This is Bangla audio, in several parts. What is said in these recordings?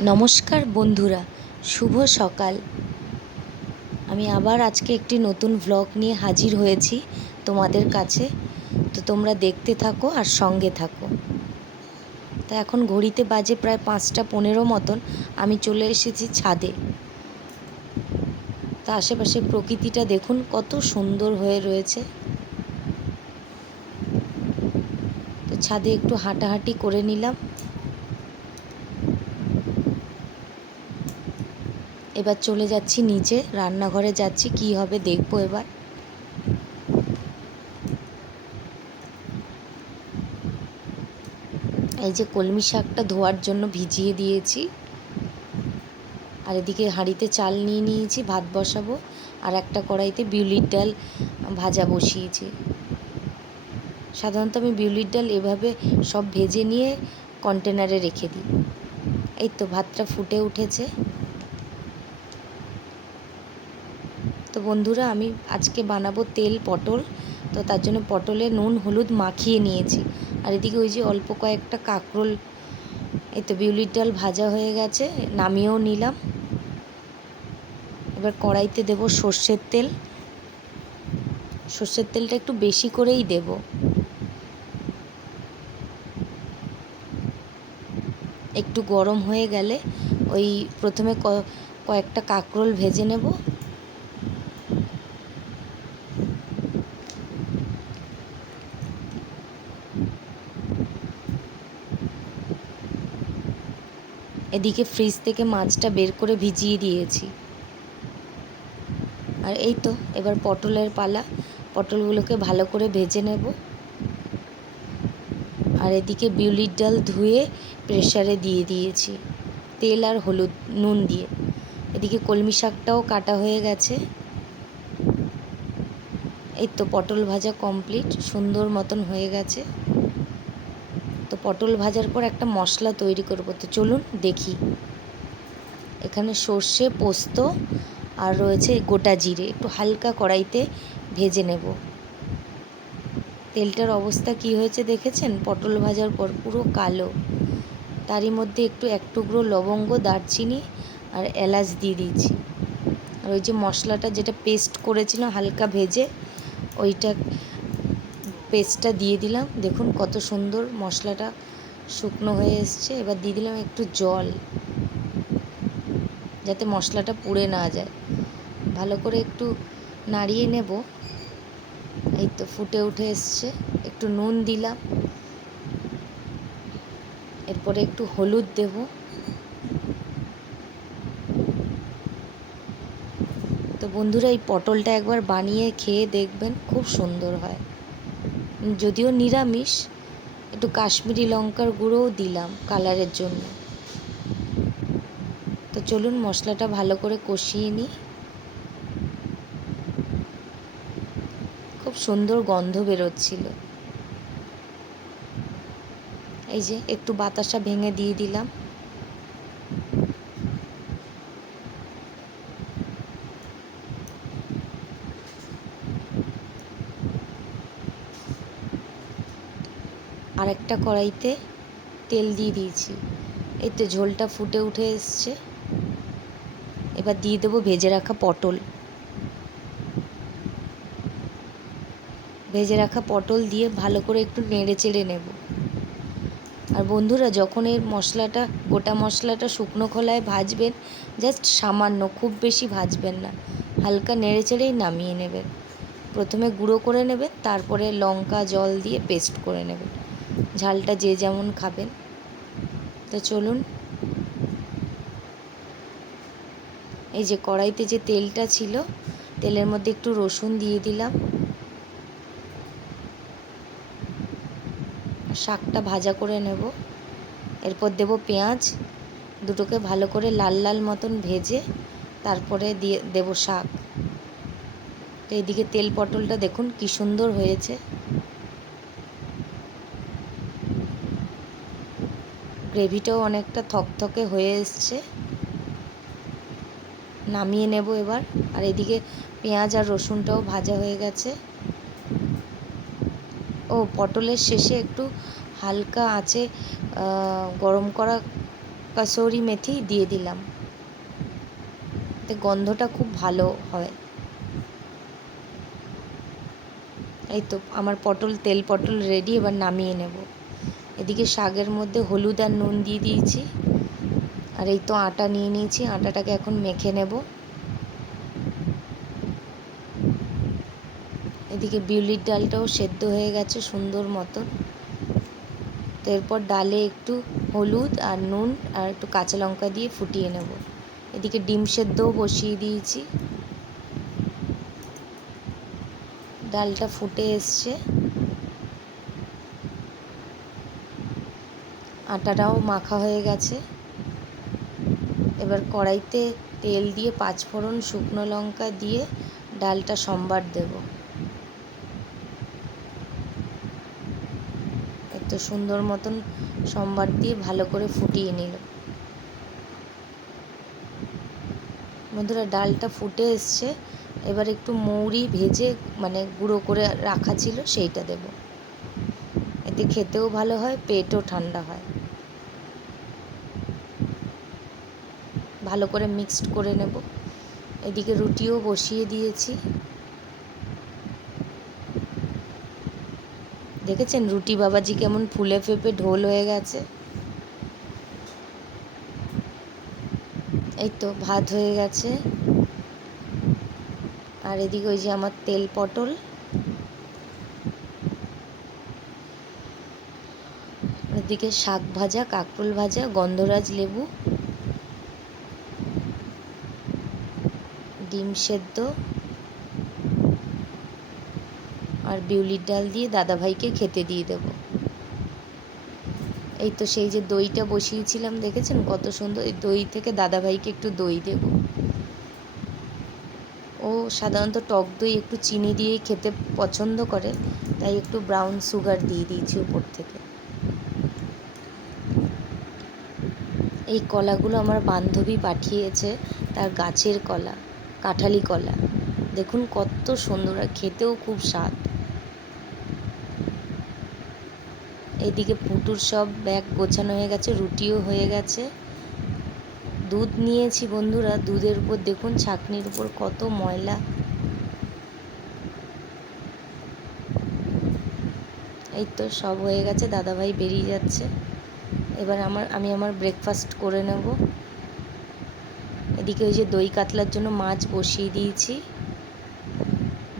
নমস্কার বন্ধুরা, শুভ সকাল। আমি আবার আজকে একটি নতুন ভ্লগ নিয়ে হাজির হয়েছি তোমাদের কাছে। তো তোমরা দেখতে থাকো আর সঙ্গে থাকো। তা এখন ঘড়িতে বাজে প্রায় পাঁচটা পনেরো মতন, আমি চলে এসেছি ছাদে। তা আশেপাশে প্রকৃতিটা দেখুন কত সুন্দর হয়ে রয়েছে। তো ছাদে একটু হাঁটাহাঁটি করে নিলাম। এবার চলে যাচ্ছি নিচে, রান্নাঘরে যাচ্ছি, কি হবে দেখব এবার। এই যে কলমি শাকটা ধোয়ার জন্য ভিজিয়ে দিয়েছি। আর এদিকে হাঁড়িতে চাল নিয়ে নিয়েছি, ভাত বসাবো, আর একটা কড়াইতে বিউলির ডাল ভাজা বসিয়েছি। সাধারণত আমি বিউলির ডাল এভাবে সব ভেজে নিয়ে কন্টেনারে রেখে দিই। এই তো ভাতটা ফুটে উঠেছে। তো বন্ধুরা, আমি আজকে বানাবো তেল পটল। তো তার জন্য পটলে নুন, হলুদ মাখিয়ে নিয়েছি। আর এদিকে ওই যে অল্প কয়েকটা কাঁকরোল, এই তো বিউলির ডাল ভাজা হয়ে গেছে, নামিয়েও নিলাম। এবার কড়াইতে দেব সর্ষের তেল। সর্ষের তেলটা একটু বেশি করেই দেব। একটু গরম হয়ে গেলে ওই প্রথমে কয়েকটা কাঁকরোল ভেজে নেব। এদিকে ফ্রিজ থেকে মাছটা বের করে ভিজিয়ে দিয়েছি। আর এই তো, এবার পটলের পালা। পটলগুলোকে ভালো করে ভেজে নেব। আর এদিকে বিউলির ডাল ধুয়ে প্রেশারে দিয়ে দিয়েছি। তেল আর হলুদ, নুন দিয়ে। এদিকে কলমি শাকটাও কাটা হয়ে গেছে। এই তো পটল ভাজা কমপ্লিট সুন্দর মতন হয়ে গেছে। তো পটল ভাজার পর একটা মশলা তৈরি করব। তো চলুন দেখি। এখানে সর্ষে, পোস্ত আর রয়েছে গোটা জিরে। একটু হালকা কড়াইতে ভেজে নেব। তেলটার অবস্থা কি হয়েছে দেখেছেন? পটল ভাজার পর পুরো কালো। তারই মধ্যে একটু এক টুকরো লবঙ্গ, দারচিনি আর এলাচ দিয়ে দিয়েছি। আর ওই যে মশলাটা যেটা পেস্ট করেছিলাম হালকা ভেজে, ওইটা পেস্টটা দিয়ে দিলাম। দেখুন কত সুন্দর মশলাটা শুকনো হয়ে এসছে। এবার দিয়ে দিলাম একটু জল, যাতে মশলাটা পুড়ে না যায়। ভালো করে একটু নাড়িয়ে নেব। এই তো ফুটে উঠে এসছে। একটু নুন দিলাম। এরপরে একটু হলুদ দেব। তো বন্ধুরা, এই পটলটা একবার বানিয়ে খেয়ে দেখবেন, খুব সুন্দর হয়। যদিও নিরামিষ, একটু কাশ্মীরি লঙ্কার গুঁড়োও দিলাম কালারের জন্য। তো চলুন মশলাটা ভালো করে কষিয়ে নিই। খুব সুন্দর গন্ধ বেরোচ্ছিল। এই যে একটু বাতাসা ভেঙে দিয়ে দিলাম। আর একটা কড়াইতে তেল দিয়ে দিয়েছি। এই তো ঝোলটা ফুটে উঠে এসছে। এবার দিয়ে দেবো ভেজে রাখা পটল। ভেজে রাখা পটল দিয়ে ভালো করে একটু নেড়ে চেড়ে নেব। আর বন্ধুরা, যখন এর মশলাটা, গোটা মশলাটা শুকনো খোলায় ভাজবেন, জাস্ট সামান্য, খুব বেশি ভাজবেন না। হালকা নেড়ে চেড়েই নামিয়ে নেবেন। প্রথমে গুঁড়ো করে নেবেন, তারপরে লঙ্কা, জল দিয়ে পেস্ট করে নেবেন। ঝালটা যে যেমন খাবেন। তো চলুন। এই যে কড়াইতে যে তেলটা ছিল, তেলের মধ্যে একটু রসুন দিয়ে দিলাম। শাকটা ভাজা করে নেব। এরপর দেব পেঁয়াজ, দুটোকে ভালো করে লাল লাল মতন ভেজে তারপরে দিয়ে দেব শাক। তো এদিকে তেল পটলটা দেখুন কি সুন্দর হয়েছে। গ্রেভিটাও অনেকটা থকথকে হয়ে এসছে। নামিয়ে নেব এবার। আর এদিকে পেঁয়াজ আর রসুনটাও ভাজা হয়ে গেছে। ও, পটলের শেষে একটু হালকা আঁচে গরম করা কাসৌরি মেথি দিয়ে দিলাম। গন্ধটা খুব ভালো হয়। এই তো, আমার পটল, তেল পটল রেডি এবার নামিয়ে নেব। এদিকে শাকের মধ্যে হলুদ আর নুন দিয়ে দিয়েছি। আর এই তো আটা নিয়ে নিয়েছি, আটাটাকে এখন মেখে নেব। এদিকে বিউলির ডালটাও সেদ্ধ হয়ে গেছে সুন্দর মতন। তো এরপর ডালে একটু হলুদ আর নুন আর একটু কাঁচা লঙ্কা দিয়ে ফুটিয়ে নেব। এদিকে ডিম সেদ্ধও বসিয়ে দিয়েছি। ডালটা ফুটে এসছে। আটাটাও মাখা হয়ে গেছে। এবার কড়াইতে তেল দিয়ে পাঁচফোড়ন শুকনো লঙ্কা দিয়ে ডালটা সম্বার দেব। একটু সুন্দর মতন সম্বার দিয়ে ভালো করে ফুটিয়ে নিল। বন্ধুরা, ডালটা ফুটে এসছে। এবার একটু মৌরি ভেজে মানে গুঁড়ো করে রাখা ছিল, সেইটা দেব। এতে খেতেও ভালো হয়, পেটও ঠান্ডা হয়। ভালো করে মিক্সড করে নেব। এদিকে রুটিও বসিয়ে দিয়েছি। দেখেছেন রুটি বাবাজি কেমন ফুলে ফেপে ঢোল হয়ে গেছে? এই তো ভাত হয়ে গেছে। আর এদিকে ওই যে আমার তেল পটল। এদিকে শাক ভাজা, কাঁকরোল ভাজা, গন্ধরাজ লেবু। ডিম সেদ্ধ আর বিউলির ডাল দিয়ে দাদাভাইকে খেতে দিয়ে দেব। এই তো সেই যে দইটা বসিয়েছিলাম, দেখেছেন? কত সুন্দর। এই দই থেকে দাদাভাইকে একটু দই দেব। ও সাধারণত টক দই একটু চিনি দিয়েই খেতে পছন্দ করে, তাই একটু ব্রাউন সুগার দিয়ে দিয়েছি উপর থেকে। এই কলাগুলো আমার বান্ধবী পাঠিয়েছে, তার গাছের কলা। কাঁঠালি কলা। দেখুন কত সুন্দর আর খেতেও খুব স্বাদ। এদিকে পুটুর সব ব্যাগ গোছানো হয়ে গেছে, রুটিও হয়ে গেছে। দুধ নিয়েছি বন্ধুরা, দুধের উপর দেখুন ছাকনির উপর কত ময়লা। এই তো সব হয়ে গেছে, দাদাভাই বেরিয়ে যাচ্ছে। এবার আমার, আমি আমার ব্রেকফাস্ট করে নেব। এদিকে ওই যে দই কাতলার জন্য মাছ বসিয়ে দিয়েছি।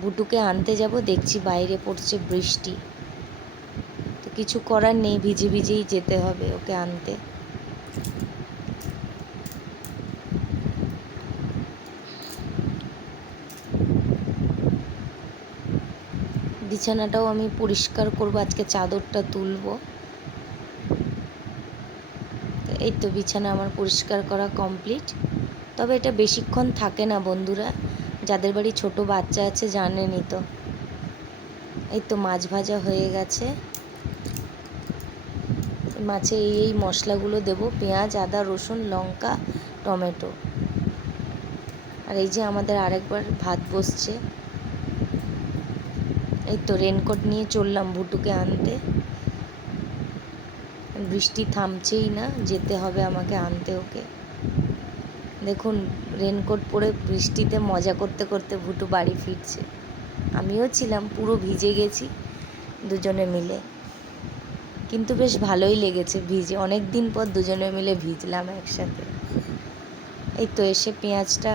বুটুকে আনতে যাব, দেখছি বাইরে পড়ছে বৃষ্টি। তো কিছু করার নেই, ভিজে ভিজেই যেতে হবে ওকে আনতে। বিছানাটাও আমি পরিষ্কার করব, আজকে চাদরটা তুলবো। এই তো বিছানা আমার পরিষ্কার করা কমপ্লিট। তবে এটা বেশিক্ষণ থাকে না বন্ধুরা। যাদের বাড়ি ছোট বাচ্চা আছে জানেনই তো। এই তো মাছ ভাজা হয়ে গেছে। মাছে এই এই মশলাগুলো দেব, পেঁয়াজ, আদা, রসুন, লঙ্কা, টমেটো। আর এই যে আমাদের আরেকবার ভাত বসছে। এই তো রেনকোট নিয়ে চললাম ভুটুকে আনতে। বৃষ্টি থামছেই না, যেতে হবে আমাকে আনতে ওকে। দেখুন রেনকোট পরে বৃষ্টিতে মজা করতে করতে ভুটু বাড়ি ফিরছে। আমিও ছিলাম, পুরো ভিজে গেছি দুজনে মিলে। কিন্তু বেশ ভালোই লেগেছে ভিজে। অনেক দিন পর দুজনে মিলে ভিজলাম একসাথে। এই তো এসে পেঁয়াজটা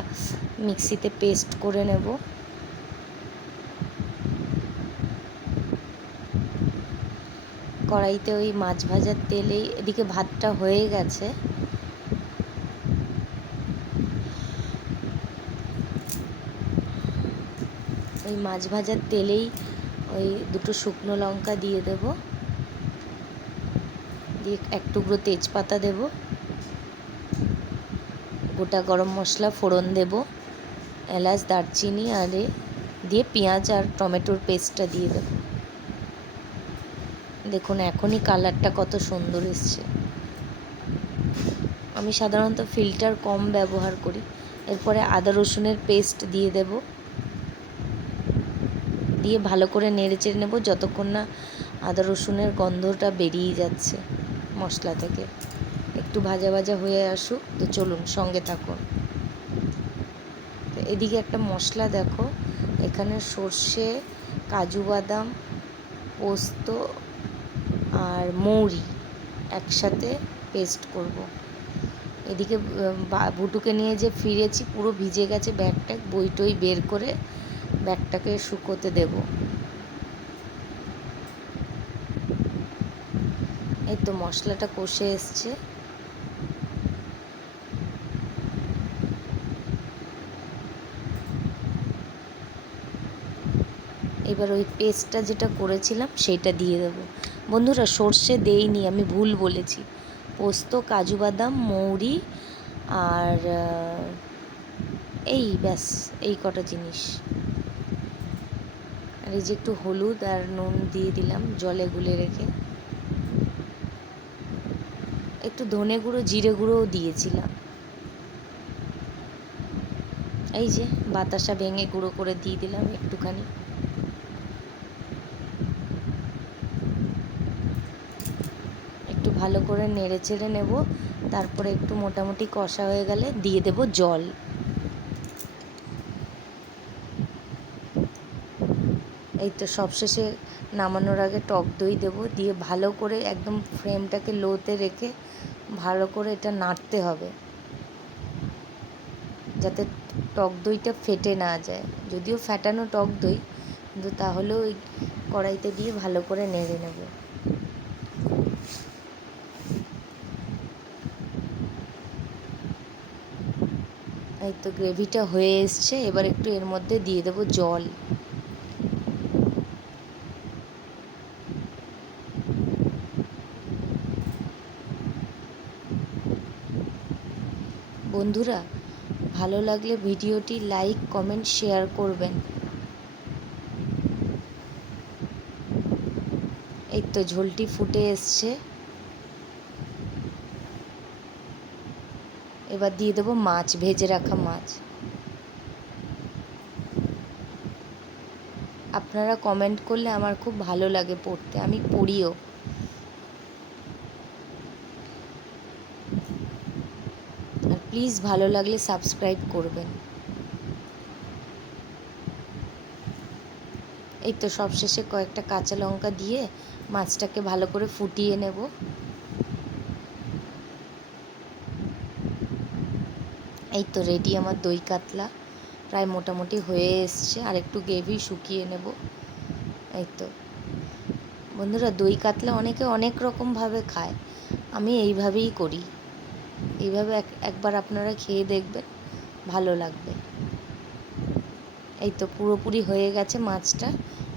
মিক্সিতে পেস্ট করে নেব। কড়াইতে ওই মাছ ভাজার তেলেই, এদিকে ভাতটা হয়ে গেছে। ওই মাছ ভাজার তেলেই ওই দুটো শুকনো লঙ্কা দিয়ে দেব। দিয়ে এক টুকরো তেজপাতা দেব। গোটা গরম মশলা ফোড়ন দেব। এলাচ, দারচিনি আর দিয়ে পেঁয়াজ আর টমেটোর পেস্টটা দিয়ে দেব। দেখুন, এখনই কালারটা কত সুন্দর এসছে। আমি সাধারণত ফিল্টার কম ব্যবহার করি। এরপরে আদা রসুনের পেস্ট দিয়ে দেব। দিয়ে ভালো করে নেড়ে চেড়ে নেব যতক্ষণ না আদা রসুনের গন্ধটা বেরিয়ে যাচ্ছে মশলা থেকে একটু ভাজা ভাজা হয়ে আসুক, তো চলুন সঙ্গে থাকুন তো এদিকে একটা মশলা দেখো, এখানে সর্ষে, কাজু বাদাম, পোস্ত আর মৌরি একসাথে পেস্ট করব। এদিকে বা- ভুটুকে নিয়ে যে ফিরেছি, পুরো ভিজে গেছে ব্যাগটা বই টই বের করে ব্যাগটাকে শুকোতে দেব। এই তো মশলাটা কষে এসছে। এবার ওই পেস্টটা যেটা করেছিলাম সেটা দিয়ে দেবো। বন্ধুরা, সর্ষে দেইনি, আমি ভুল বলেছি। পোস্ত, কাজু বাদাম, মৌরি আর এই ব্যাস, এই কটা জিনিস। আর এই যে একটু হলুদ আর নুন দিয়ে দিলাম, জলে গুলে রেখে। একটু ধনে গুঁড়ো, জিরে গুঁড়োও দিয়েছিলাম। এই যে বাতাসা ভেঙে গুঁড়ো করে দিয়ে দিলাম একটুখানি। একটু ভালো করে নেড়ে চেড়ে নেব, তারপরে একটু মোটামুটি কষা হয়ে গেলে দিয়ে দেব জল। এই তো সবশেষে নামানোর আগে টক দই দেবো, দিয়ে ভালো করে একদম ফ্রেমটাকে লোতে রেখে ভালো করে এটা নাড়তে হবে। যাতে টক দইটা ফেটে না যায়। যদিও ফ্যাটানো টক দই, কিন্তু তাহলেও ওই কড়াইতে দিয়ে ভালো করে নেড়ে নেব। এই তো গ্রেভিটা হয়ে এসছে, এবার একটু এর মধ্যে দিয়ে দেবো জল। বন্ধুরা, ভালো লাগলে ভিডিওটি লাইক, কমেন্ট, শেয়ার করবেন। এই তো ঝোলটি ফুটে এসছে। এবার দিয়ে দেবো মাছ, ভেজে রাখা মাছ। আপনারা কমেন্ট করলে আমার খুব ভালো লাগে পড়তে। আমি পড়িও। প্লিজ ভালো লাগলে সাবস্ক্রাইব করবেন। এই তো সবশেষে কয়েকটা কাঁচা লঙ্কা দিয়ে মাছটাকে ভালো করে ফুটিয়ে নেব। এই তো রেডি আমার দই কাতলা। প্রায় মোটামুটি হয়ে এসছে। আর একটু গ্রেভি শুকিয়ে নেব। এই তো। বন্ধুরা, দই কাতলা অনেকে অনেক রকমভাবে খায়। আমি এইভাবেই করি। এইভাবে এক, একবার আপনারা খেয়ে দেখবেন, ভালো লাগবে। এই তো পুরোপুরি হয়ে গেছে মাছটা,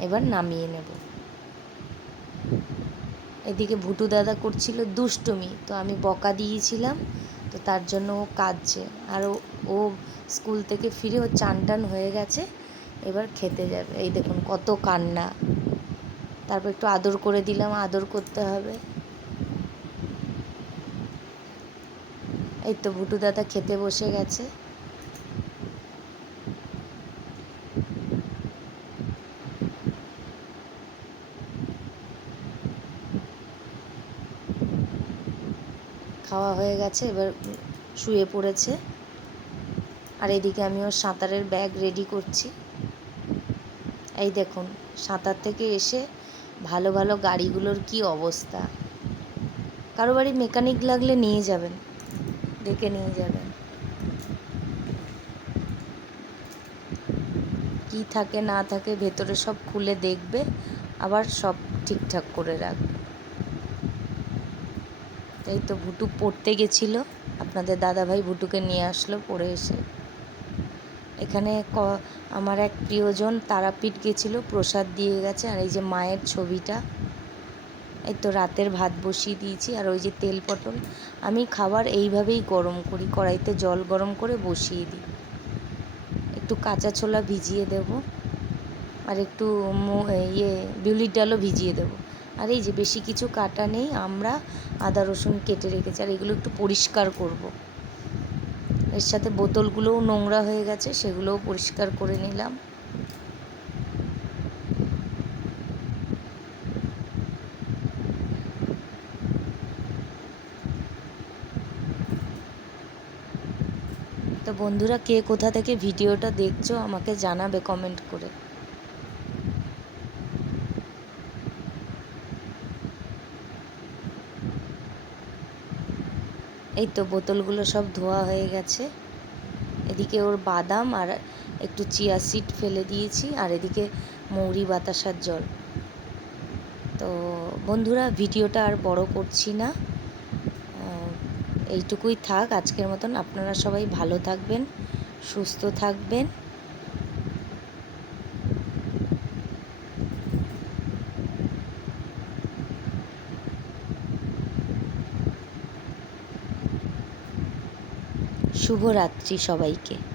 এবার নামিয়ে নেব। এদিকে ভুটু দাদা করছিল দুষ্টুমি, তো আমি বকা দিয়েছিলাম, তো তার জন্য ও কাঁদছে। আর ও স্কুল থেকে ফিরে ও চান টান হয়ে গেছে, এবার খেতে যাবে। এই দেখুন কত কান্না। তারপর একটু আদর করে দিলাম, আদর করতে হবে। এই তো ভুটু দাদা খেতে বসে গেছে। খাওয়া হয়ে গেছে, এবার শুয়ে পড়েছে। আর এদিকে আমি ওর সাঁতারের ব্যাগ রেডি করছি। এই দেখুন, সাঁতার থেকে এসে ভালো ভালো গাড়িগুলোর কি অবস্থা। কারও বাড়ি মেকানিক লাগলে নিয়ে যাবেন। ডেকে নিয়ে যাবেন কি থাকে না থাকে ভেতরে সব খুলে দেখবে, আবার সব ঠিকঠাক করে রাখবে। এই তো ভুটু পড়তে গেছিল, আপনাদের দাদাভাই ভুটুকে নিয়ে আসলো পড়ে এসে। এখানে ক, আমার এক প্রিয়জন তারাপীঠ গেছিল, প্রসাদ দিয়ে গেছে, আর এই যে মায়ের ছবিটা এই তো রাতের ভাত বসিয়ে দিয়েছি আর ওই যে তেল পটল। আমি খাবার এইভাবেই গরম করি, কড়াইতে জল গরম করে বসিয়ে দিই। একটু কাঁচা ছোলা ভিজিয়ে দেব আর একটু ইয়ে বিউলির ডালও ভিজিয়ে দেবো। আর এই যে বেশি কিছু কাটা নেই, আমরা আদা রসুন কেটে রেখেছি আর এগুলো একটু পরিষ্কার করব। এর সাথে বোতলগুলোও নোংরা হয়ে গেছে, সেগুলোও পরিষ্কার করে নিলাম। বন্ধুরা, কে কোথা থেকে ভিডিওটা দেখছ আমাকে জানাবে কমেন্ট করে। এই তো বোতলগুলো সব ধোয়া হয়ে গেছে। এদিকে ওর বাদাম আর একটু চিয়া সিড ফেলে দিয়েছি, আর এদিকে মৌরি বাতাসার জল। তো বন্ধুরা, ভিডিওটা আর বড় করছি না। এইটুকুই থাক আজকের মতন আপনারা সবাই ভালো থাকবেন সুস্থ থাকবেন। শুভরাত্রি সবাইকে।